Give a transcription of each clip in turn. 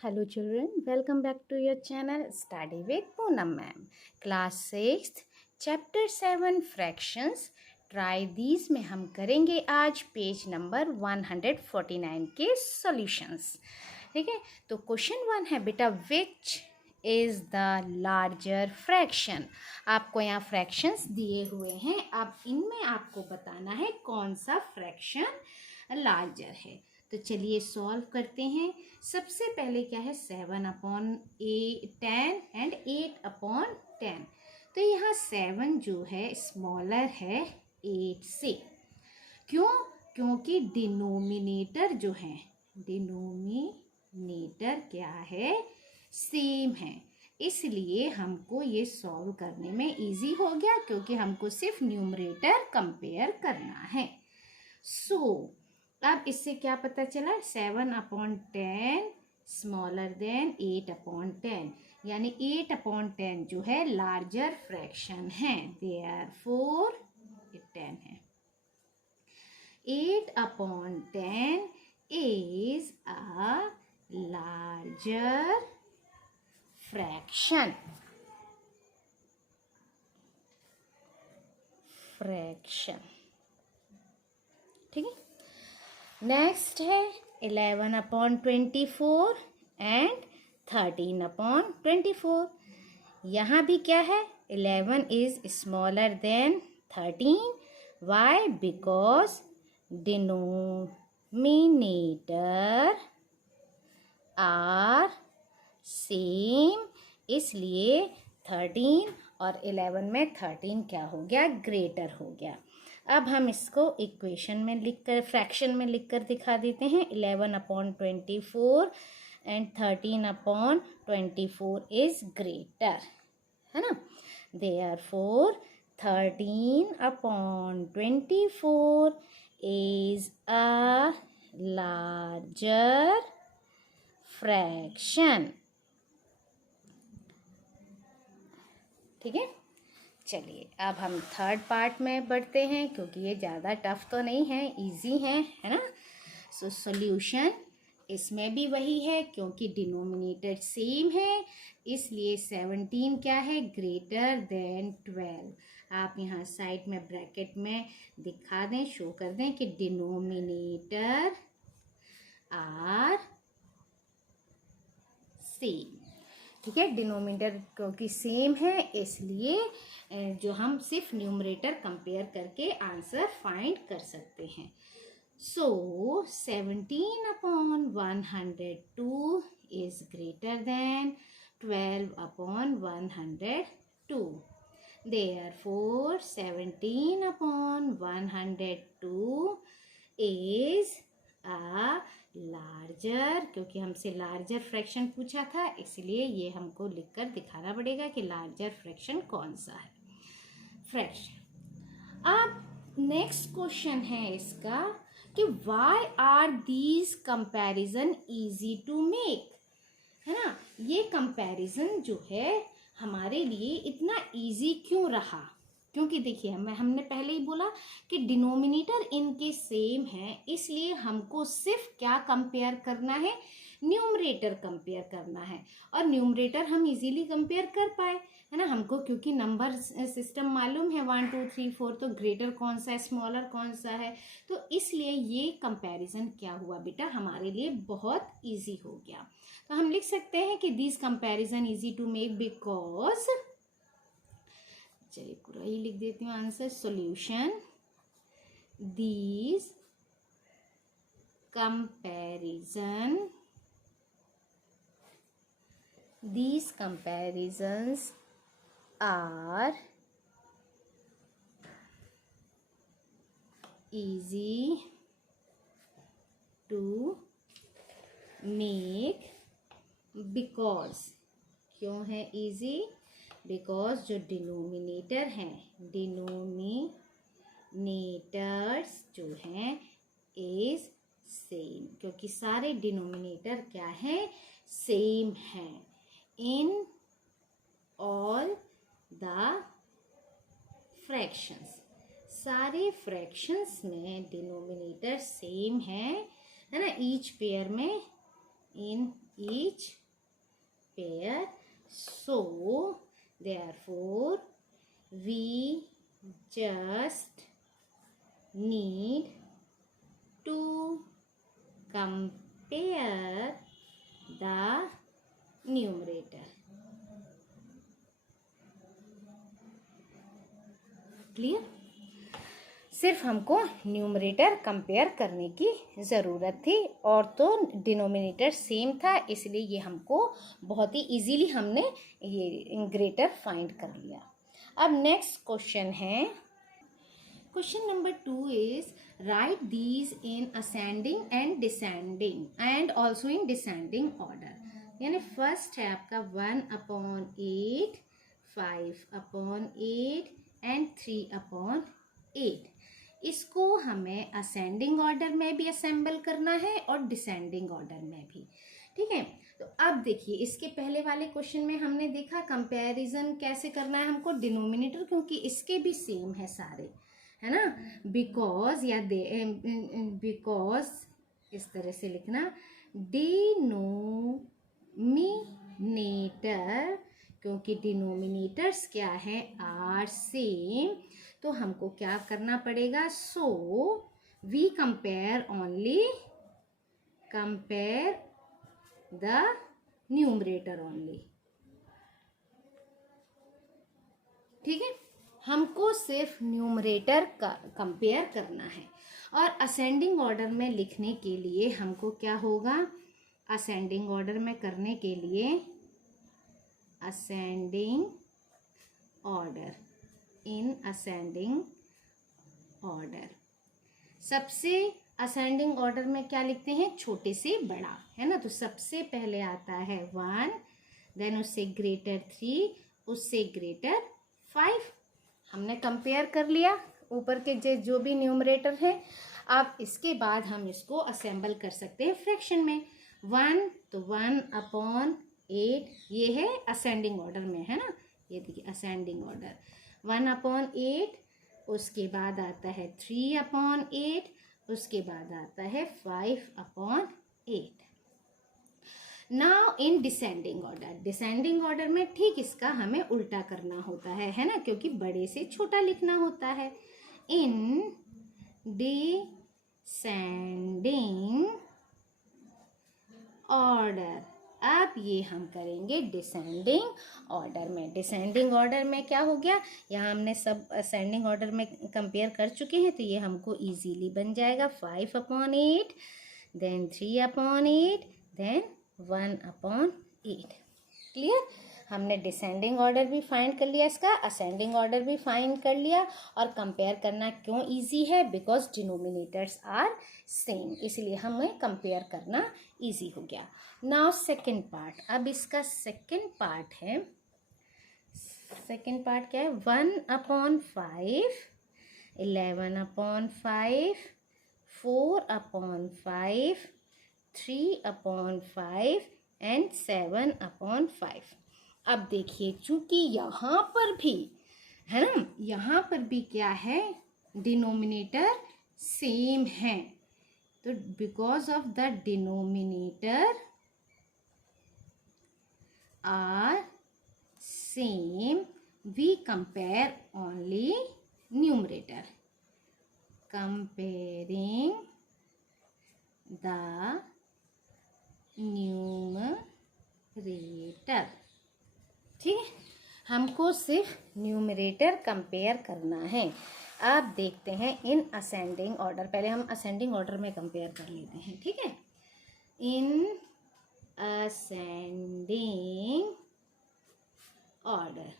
Hello children, welcome back to your channel Study with Poonam ma'am. Class 6th, Chapter 7 Fractions. Try these में हम करेंगे आज page number 149 के solutions. ठीक है, तो क्वेश्चन 1 है बेटा, which is the larger fraction. आपको यहाँ फ्रैक्शंस दिए हुए हैं. अब इनमें आपको बताना है कौन सा फ्रैक्शन लार्जर है. तो चलिए सॉल्व करते हैं. सबसे पहले क्या है, 7/10 एंड 8/10. तो यहाँ 7 जो है स्मॉलर है 8 से. क्यों? क्योंकि डिनोमिनेटर जो है, डिनोमिनेटर क्या है, सेम है. इसलिए हमको ये सॉल्व करने में इजी हो गया, क्योंकि हमको सिर्फ न्यूमरेटर कंपेयर करना है. अब इससे क्या पता चला, 7/10 स्मॉलर देन 8/10, यानी 8/10 जो है लार्जर फ्रैक्शन है. देयरफॉर 10 है. 8/10 इज अ लार्जर फ्रैक्शन. ठीक है. नेक्स्ट है 11/24 एंड 13/24. यहाँ भी क्या है, 11 is smaller than 13. Why? Because denominator are same. इसलिए 13 और 11 में 13 क्या हो गया, ग्रेटर हो गया. अब हम इसको इक्वेशन में लिखकर, फ्रैक्शन में लिखकर दिखा देते हैं. 11/24 एंड 13/24 इज ग्रेटर, है ना. Therefore 13/24 is a larger fraction. ठीक है. चलिए अब हम थर्ड पार्ट में बढ़ते हैं, क्योंकि ये ज़्यादा टफ तो नहीं है, इजी है ना. सो सॉल्यूशन इसमें भी वही है, क्योंकि डिनोमिनेटर सेम है, इसलिए 17 क्या है, ग्रेटर देन 12. आप यहाँ साइड में ब्रैकेट में दिखा दें, शो कर दें कि डिनोमिनेटर आर सेम. ठीक है, डिनोमिनेटर क्योंकि सेम है, इसलिए जो हम सिर्फ न्यूमरेटर कंपेयर करके आंसर फाइंड कर सकते हैं. सो 17/102 is greater than 12/102. Therefore 17/102 is a larger, क्योंकि हमसे लार्जर फ्रैक्शन पूछा था, इसलिए ये हमको लिखकर दिखाना पड़ेगा कि लार्जर फ्रैक्शन कौन सा है. फ्रैक्शन. अब नेक्स्ट क्वेश्चन है इसका कि why are these comparison easy to make, है ना. ये कंपैरिजन जो है हमारे लिए इतना इजी क्यों रहा, क्योंकि देखिए हमने पहले ही बोला कि डिनोमिनेटर इनके सेम है, इसलिए हमको सिर्फ क्या कंपेयर करना है, न्यूमरेटर कंपेयर करना है. और न्यूमरेटर हम इजीली कंपेयर कर पाए, है ना. हमको क्योंकि नंबर सिस्टम मालूम है 1 2 3 4, तो ग्रेटर कौन सा है, स्मॉलर कौन सा है, तो इसलिए ये कंपैरिजन क्या हुआ बेटा, हमारे लिए बहुत इजी हो गया. तो हम लिख सकते हैं कि this comparison easy to make because, चलिए पूरा ही लिख देती हूँ answer. Solution, these comparisons are easy to make because, क्यों है इजी, बिकॉज जो डिनोमिनेटर हैं, डिनोमिनेटर्स जो हैं इज सेम, क्योंकि सारे डिनोमिनेटर क्या हैं, सेम हैं. इन ऑल द फ्रैक्शंस, सारे फ्रैक्शंस में डिनोमिनेटर सेम है ना. ईच पेयर में, इन each pair. So therefore we just need to compare the numerator. Clear? सिर्फ हमको न्यूमरेटर कंपेयर करने की ज़रूरत थी और तो डिनोमिनेटर सेम था, इसलिए ये हमको बहुत ही इजीली हमने ये ग्रेटर फाइंड कर लिया। अब नेक्स्ट क्वेश्चन है, question number 2 is right these in ascending and descending and also in descending order. यानी फर्स्ट है आपका 1/8, 5/8 एंड 3/8। इसको हमें असेंडिंग ऑर्डर में भी असेंबल करना है और डिसेंडिंग ऑर्डर में भी। ठीक है, तो अब देखिए इसके पहले वाले क्वेश्चन में हमने देखा कंपैरिजन कैसे करना है हमको डिनोमिनेटर, क्योंकि इसके भी सेम है सारे, है ना। बिकॉज या बिकॉज इस तरह से लिखना डिनोमिनेटर, क्योंकि डिनोमिनेटर्स क्या है आर सेम, तो हमको क्या करना पड़ेगा, so we compare the numerator only. ठीक है, हमको सिर्फ न्यूमरेटर का कंपेयर करना है। और असेंडिंग ऑर्डर में लिखने के लिए हमको क्या होगा, असेंडिंग ऑर्डर में करने के लिए ascending order, in ascending order सबसे असेंडिंग ऑर्डर में क्या लिखते हैं, छोटे से बड़ा, है ना। तो सबसे पहले आता है 1, देन उससे ग्रेटर 3, उससे ग्रेटर 5। हमने कंपेयर कर लिया ऊपर के जो भी न्यूमरेटर है। अब इसके बाद हम इसको असेंबल कर सकते हैं फ्रैक्शन में। 1 तो 1/8 ये है असेंडिंग ऑर्डर में, है ना। ये देखिए असेंडिंग ऑर्डर 1/8, उसके बाद आता है 3/8, उसके बाद आता है 5/8। Now in descending order, descending order में ठीक इसका हमें उल्टा करना होता है ना, क्योंकि बड़े से छोटा लिखना होता है। इन डिसेंडिंग ऑर्डर, अब ये हम करेंगे डिसेंडिंग ऑर्डर में। डिसेंडिंग ऑर्डर में क्या हो गया, यहाँ हमने सब असेंडिंग ऑर्डर में कंपेयर कर चुके हैं, तो ये हमको इजीली बन जाएगा 5/8, देन 3/8, देन 1/8। क्लियर, हमने डिसेंडिंग ऑर्डर भी फाइंड कर लिया, इसका असेंडिंग ऑर्डर भी फाइंड कर लिया। और कंपेयर करना क्यों इजी है, बिकॉज डिनोमिनेटर्स आर सेम, इसलिए हमें कंपेयर करना इजी हो गया। नाउ सेकेंड पार्ट, अब इसका सेकेंड पार्ट है, सेकेंड पार्ट क्या है, 1/5, 11/5, 4/5, 3/5 एंड 7/5। अब देखिए चूंकि यहाँ पर भी है ना, यहाँ पर भी क्या है, डिनोमिनेटर सेम है, तो because of the denominator are same we compare only numerator, comparing the numerator. ठीक है, हमको सिर्फ न्यूमरेटर कंपेयर करना है। अब देखते हैं इन असेंडिंग ऑर्डर, पहले हम असेंडिंग ऑर्डर में कंपेयर कर लेते हैं। ठीक है, in ascending order,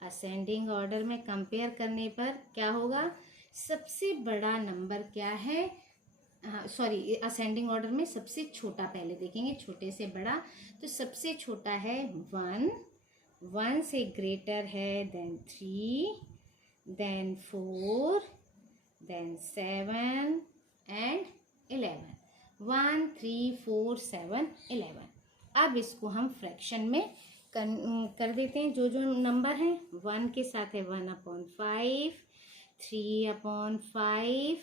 ascending order में कंपेयर करने पर क्या होगा, सबसे बड़ा नंबर क्या है, सॉरी असेंडिंग ऑर्डर में सबसे छोटा पहले देखेंगे, छोटे से बड़ा। तो सबसे छोटा है 1, 1 से ग्रेटर है देन 3, देन 4, देन 7 एंड 11। 1, 3, 4, 7, 11। अब इसको हम फ्रैक्शन में कर देते हैं, जो नंबर हैं। 1 के साथ है 1/5, 3/5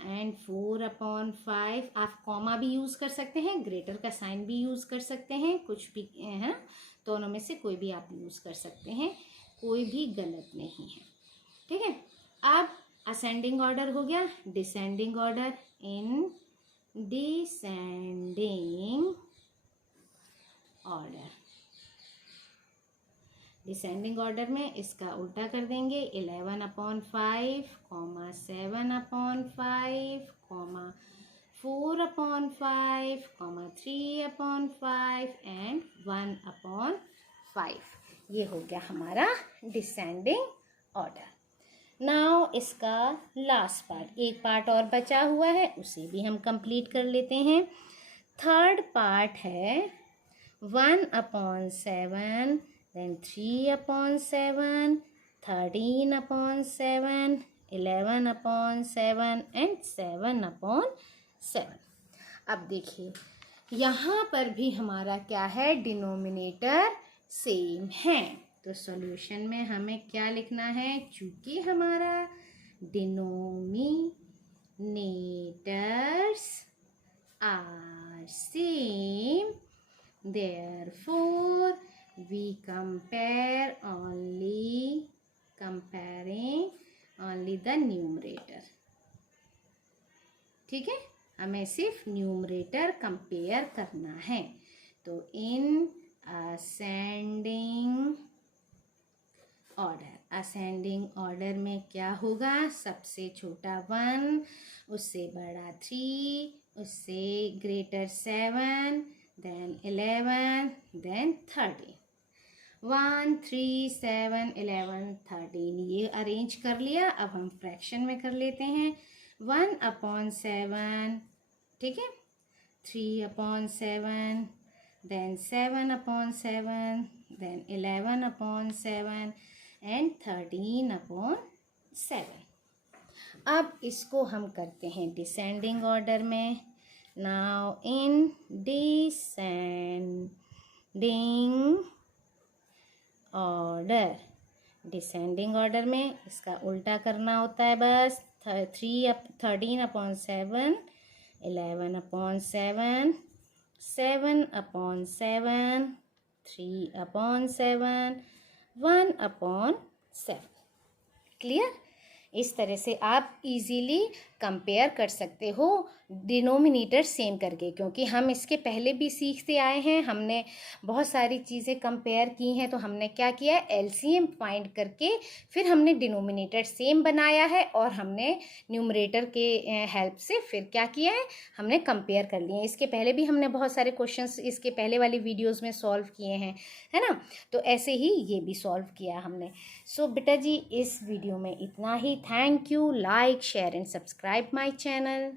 एंड 4/5। आप कॉमा भी यूज़ कर सकते हैं, ग्रेटर का साइन भी यूज़ कर सकते हैं, कुछ भी है, दोनों में से कोई भी आप यूज़ कर सकते हैं, कोई भी गलत नहीं है। ठीक है, अब असेंडिंग ऑर्डर हो गया, descending order. In descending order, descending order में इसका उल्टा कर देंगे, 11/5, 7/5, 4/5, 3/5 एंड 1/5। ये हो गया हमारा डिसेंडिंग ऑर्डर। नाउ इसका लास्ट पार्ट, एक पार्ट और बचा हुआ है, उसे भी हम कंप्लीट कर लेते हैं। थर्ड पार्ट है 1/7, then 3/7, 13/7, 11/7 and 7/7। अब देखिए यहाँ पर भी हमारा क्या है, डिनोमिनेटर सेम है, तो सॉल्यूशन में हमें क्या लिखना है, चूंकि हमारा denominators are same, therefore we comparing only the numerator। ठीक है, हमें सिर्फ न्यूमरेटर कंपेयर करना है। तो in ascending order, ascending order में क्या होगा, सबसे छोटा 1, उससे बड़ा 3, उससे ग्रेटर 7, then 11, then 13। 1, 3, 7, 11, 13 ये अरेंज कर लिया। अब हम फ्रैक्शन में कर लेते हैं। 1/7, ठीक है, 3/7, then 7/7, then 11/7 and 13/7। अब इसको हम करते हैं डिसेंडिंग ऑर्डर में। Now in descending order, descending order में इसका उल्टा करना होता है बस। 13/7, 11/7, 7/7, 3/7, 1/7। क्लियर? इस तरह से आप इजीली कंपेयर कर सकते हो डिनोमिनेटर सेम करके, क्योंकि हम इसके पहले भी सीखते आए हैं, हमने बहुत सारी चीज़ें कंपेयर की हैं। तो हमने क्या किया है, एलसीएम फाइंड करके फिर हमने डिनोमिनेटर सेम बनाया है, और हमने न्यूमरेटर के हेल्प से फिर क्या किया है, हमने कंपेयर कर लिए। इसके पहले भी हमने बहुत सारे क्वेश्चंस इसके पहले वाली वीडियोज़ में सॉल्व किए हैं, है ना। तो ऐसे ही ये भी सॉल्व किया हमने। सो बेटा जी, इस वीडियो में इतना ही। Thank you. Like, share and subscribe my channel.